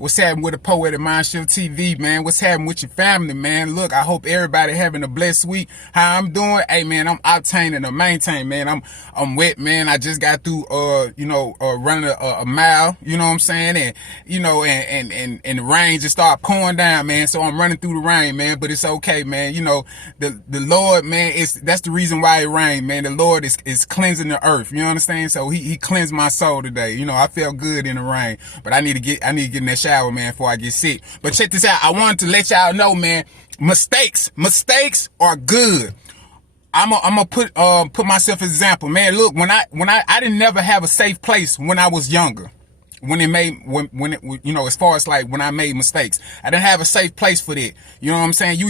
What's happening with the Poetic Mindshift TV, man? What's happening with your family, man? Look, I hope everybody having a blessed week. How I'm doing? Hey, man, I'm obtaining and maintain, man. I'm wet, man. I just got through, running a mile, you know what I'm saying? And, and the rain just started pouring down, man. So I'm running through the rain, man, but it's okay, man. You know, the Lord, man, that's the reason why it rained, man. The Lord is cleansing the earth, you know what I'm saying? So he cleansed my soul today. You know, I felt good in the rain, but I need to get in that shower, man, before I get sick. But check this out. I wanted to let y'all know, man, mistakes are good. I'm gonna put myself as an example, man. Look, when I didn't never have a safe place when I was younger. When as far as like when I made mistakes, I didn't have a safe place for that. You know what I'm saying?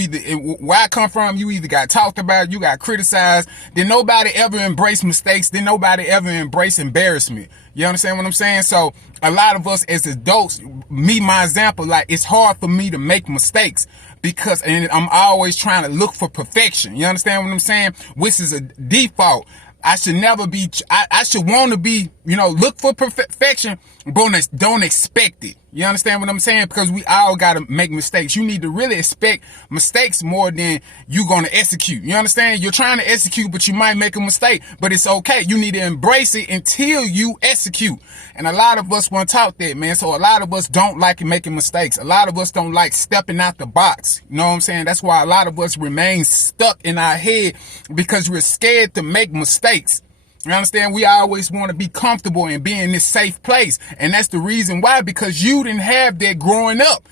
Where I come from, you either got talked about, you got criticized. Then nobody ever embraced mistakes. Then nobody ever embraced embarrassment. You understand what I'm saying? So a lot of us as adults, my example, like it's hard for me to make mistakes because I'm always trying to look for perfection. You understand what I'm saying? Which is a default. I should never be, I should want to be, look for perfection, but don't expect it. You understand what I'm saying? Because we all got to make mistakes. You need to really expect mistakes more than you going to execute. You understand? You're trying to execute, but you might make a mistake, but it's okay. You need to embrace it until you execute. And a lot of us weren't taught that, man. So a lot of us don't like making mistakes. A lot of us don't like stepping out the box. You know what I'm saying? That's why a lot of us remain stuck in our head because we're scared to make mistakes. You understand? We always want to be comfortable and be in this safe place. And that's the reason why, because you didn't have that growing up.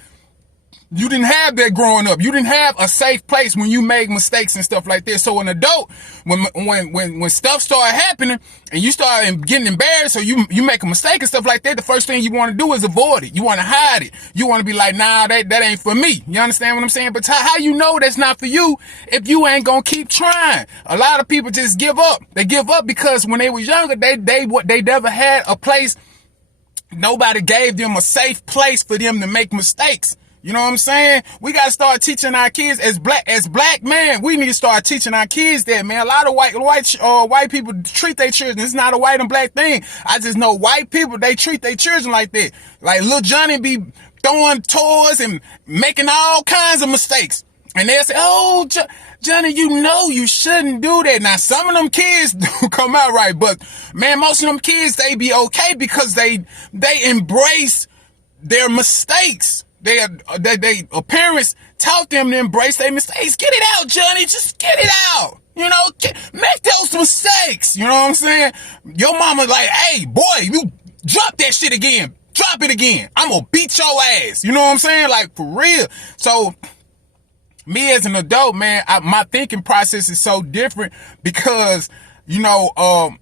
You didn't have that growing up. You didn't have a safe place when you made mistakes and stuff like that. So an adult, when stuff started happening and you start getting embarrassed or you make a mistake and stuff like that, the first thing you want to do is avoid it. You want to hide it. You want to be like, nah, that ain't for me. You understand what I'm saying? But how you know that's not for you if you ain't gonna keep trying? A lot of people just give up. They give up because when they was younger, they never had a place. Nobody gave them a safe place for them to make mistakes. You know what I'm saying? We got to start teaching our kids as black men. We need to start teaching our kids that, man. A lot of white people treat their children. It's not a white and black thing. I just know white people, they treat their children like that. Like little Johnny be throwing toys and making all kinds of mistakes. And they'll say, oh, Johnny, you shouldn't do that. Now, some of them kids do come out right, but man, most of them kids, they be okay because they embrace their mistakes. Their parents taught them to embrace their mistakes. Get it out, Johnny. Just get it out. Make those mistakes. You know what I'm saying? Your mama like, hey, boy, you drop that shit again. Drop it again. I'm gonna beat your ass. You know what I'm saying? Like, for real. So, me as an adult, man, my thinking process is so different because, I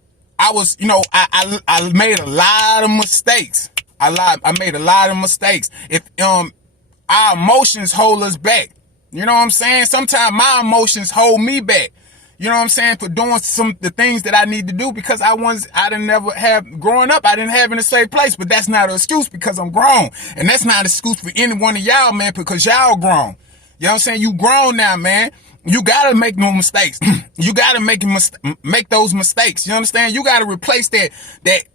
made a lot of mistakes. I made a lot of mistakes. If our emotions hold us back. You know what I'm saying? Sometimes my emotions hold me back. You know what I'm saying? For doing the things that I need to do because growing up, I didn't have in a safe place, but that's not an excuse because I'm grown. And that's not an excuse for any one of y'all, man, because y'all grown. You know what I'm saying? You grown now, man. You gotta make no mistakes. You gotta make those mistakes. You understand? You gotta replace that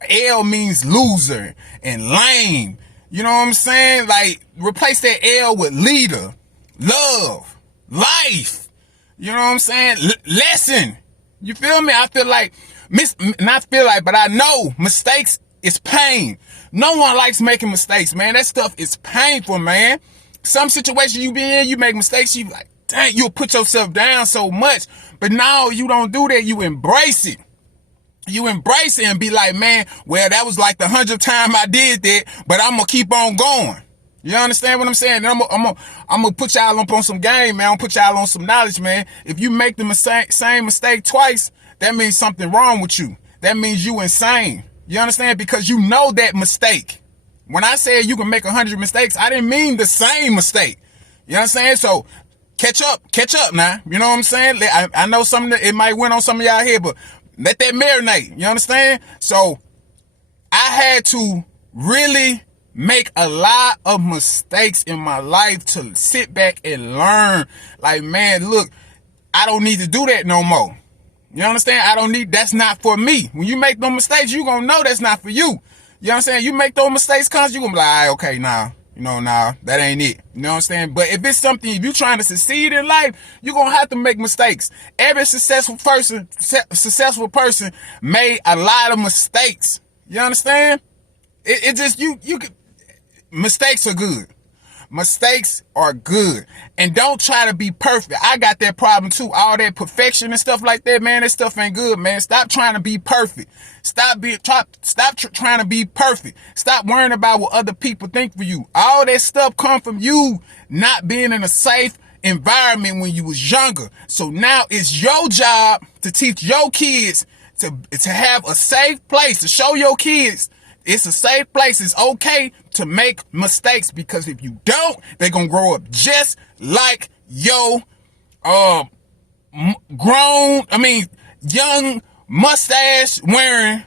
L means loser and lame. You know what I'm saying? Like, replace that L with leader, love, life. You know what I'm saying? Lesson. You feel me? I feel like, but I know mistakes is pain. No one likes making mistakes, man. That stuff is painful, man. Some situation you be in, you make mistakes, you like, dang, you'll put yourself down so much. But now you don't do that. You embrace it. You embrace it and be like, man, well, that was like the 100th time I did that, but I'm going to keep on going. You understand what I'm saying? I'm gonna put y'all up on some game, man. I'm gonna put y'all on some knowledge, man. If you make the same mistake twice, that means something wrong with you. That means you insane. You understand? Because you know that mistake. When I said you can make 100 mistakes, I didn't mean the same mistake. You know what I'm saying? So catch up now. You know what I'm saying? I know it might win on some of y'all here, but let that marinate. You understand? So I had to really make a lot of mistakes in my life to sit back and learn. Like, man, look, I don't need to do that no more. You understand? That's not for me. When you make those mistakes, you gonna know that's not for you. You know what I'm saying? You make those mistakes, cause you gonna be like, okay, nah. You You know, nah, that ain't it. You know what I'm saying? But if it's something, if you're trying to succeed in life, you're going to have to make mistakes. Every successful person made a lot of mistakes. You understand? It just, mistakes are good. Mistakes are good. And don't try to be perfect. I got that problem too. All that perfection and stuff like that, man, that stuff ain't good, man. Stop trying to be perfect. Stop trying to be perfect. Stop worrying about what other people think for you. All that stuff come from you not being in a safe environment when you was younger. So now it's your job to teach your kids to have a safe place, to show your kids it's a safe place. It's okay to make mistakes, because if you don't, they're going to grow up just like your young mustache wearing,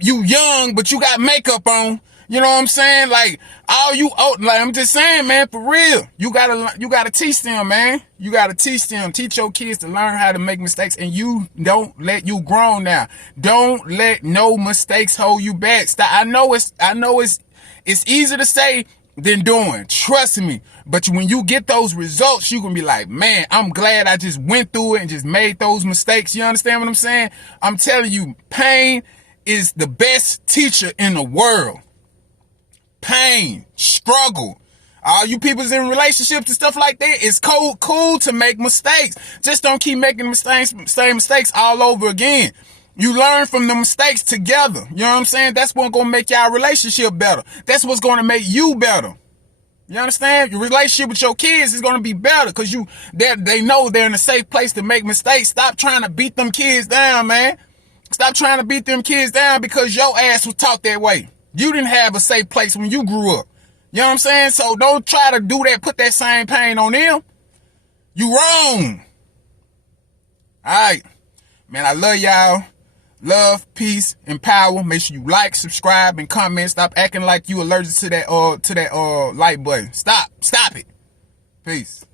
you young, but you got makeup on. You know what I'm saying? Like, I'm just saying, man, for real. You gotta teach them, man. You gotta teach them. Teach your kids to learn how to make mistakes, and you don't let you grown now. Don't let no mistakes hold you back. Stop. I know it's easier to say than doing. Trust me. But when you get those results, you can be like, man, I'm glad I just went through it and just made those mistakes. You understand what I'm saying? I'm telling you, pain is the best teacher in the world. Pain, struggle. All you people's in relationships and stuff like that, it's cool to make mistakes. Just don't keep making same mistakes all over again. You learn from the mistakes together. You know what I'm saying? That's what's going to make y'all relationship better. That's what's going to make you better. You understand? Your relationship with your kids is going to be better because they know they're in a safe place to make mistakes. Stop trying to beat them kids down, man. Stop trying to beat them kids down because your ass was taught that way. You didn't have a safe place when you grew up. You know what I'm saying? So don't try to do that, put that same pain on them. You wrong. All right. Man, I love y'all. Love, peace, and power. Make sure you like, subscribe, and comment. Stop acting like you allergic to that like button. Stop it. Peace.